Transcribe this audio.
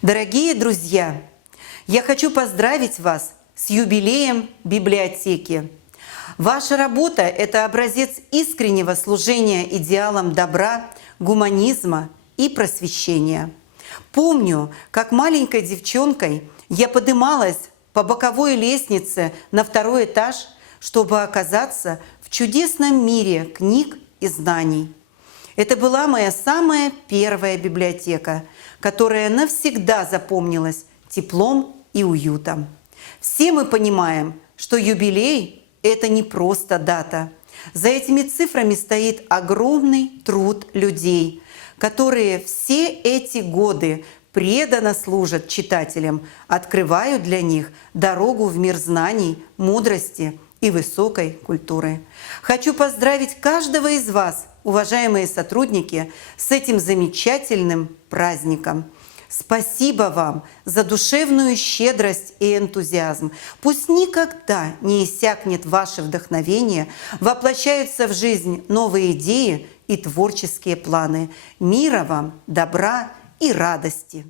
Дорогие друзья, я хочу поздравить вас с юбилеем библиотеки. Ваша работа – это образец искреннего служения идеалам добра, гуманизма и просвещения. Помню, как маленькой девчонкой я подымалась по боковой лестнице на второй этаж, чтобы оказаться в чудесном мире книг и знаний. Это была моя самая первая библиотека, которая навсегда запомнилась теплом и уютом. Все мы понимаем, что юбилей – это не просто дата. За этими цифрами стоит огромный труд людей, которые все эти годы преданно служат читателям, открывают для них дорогу в мир знаний, мудрости и высокой культуры. Хочу поздравить каждого из вас, уважаемые сотрудники, с этим замечательным праздником. Спасибо вам за душевную щедрость и энтузиазм. Пусть никогда не иссякнет ваше вдохновение, воплощаются в жизнь новые идеи и творческие планы. Мира вам, добра и радости!